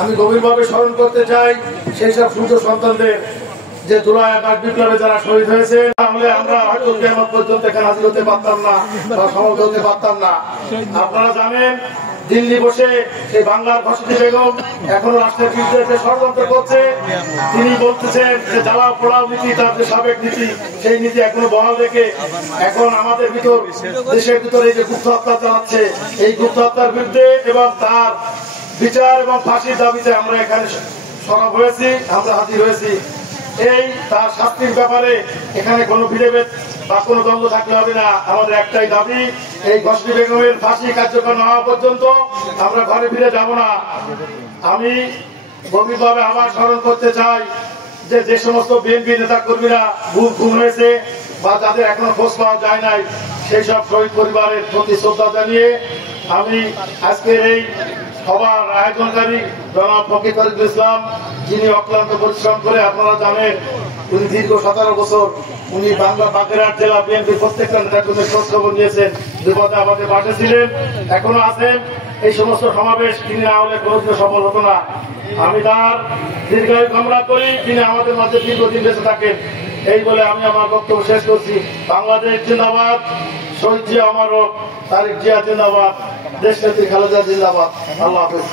আমি গভীরভাবে স্মরণ করতে চাই সেই সব সূর্য সন্তানদের যে জুলাই আগস্ট বিপ্লবে যারা শহীদ হয়েছে। তাহলে আমরা হয়তো কিয়ামত পর্যন্ত এখানে হাজির হতে পারতাম না বা সমবেত হতে পারতাম না। আপনারা জানেন দিল্লি বসে সেই বাংলার ভাষী বেগম এখনো রাষ্ট্রের বিরুদ্ধে ষড়যন্ত্র করছে। তিনি বলতেছেন যে জ্বালাও পোড়াও নীতি, তার যে সাবেক নীতি, সেই নীতি এখনো বহাল রেখে এখন আমাদের ভিতর দেশের ভিতরে যে গুপ্ত হত্যা চালাচ্ছে, এই গুপ্ত হত্যার বিরুদ্ধে এবং তার বিচার এবং ফাঁসির দাবিতে আমরা এখানে সরব হয়েছি, আমরা হাজির হয়েছি। এই তার শাস্তির ব্যাপারে এখানে কোনো বিভেদ বা কোনো দ্বন্দ্ব থাকতে হবে না। আমাদের একটাই দাবি, এই ঘসনি বেগমের ফাঁসি কার্যকর না হওয়া পর্যন্ত আমরা ঘরে ফিরে যাব না। আমি গভীরভাবে আবার স্মরণ করতে চাই যে সমস্ত বিএনপি নেতা কর্মীরা খুন হয়েছে বা যাদের এখনো খোঁজ পাওয়া যায় নাই, সেই সব শহীদ পরিবারের প্রতি শ্রদ্ধা জানিয়ে আমি আজকের এই সবার আয়োজনকারী জনাব ফকির ইসলাম, যিনি অক্লান্ত পরিশ্রম করে, আপনারা জানেন উনি দীর্ঘ 17 বছর উনি বাংলা বাগেরহাট জেলা বিএনপির প্রত্যেকটা নেতাকর্মীর খোঁজ খবর নিয়েছেন, বিপদে আপদে পাশে ছিলেন, এখনো আছেন। এই সমস্ত সমাবেশ তিনি না হলে কোনোদিন সফল হতো না। আমি তার দীর্ঘায়ু কামনা করি, তিনি আমাদের মাঝে দীর্ঘদিন বেঁচে থাকেন। এই বলে আমি আমার বক্তব্য শেষ করছি। বাংলাদেশ জিন্দাবাদ, শহীদ জিয়া অমর হোক, তারেক জিয়া জিন্দাবাদ, দেশ নেত্রী খালেদা জিন্দাবাদ। আল্লাহ হাফেজ।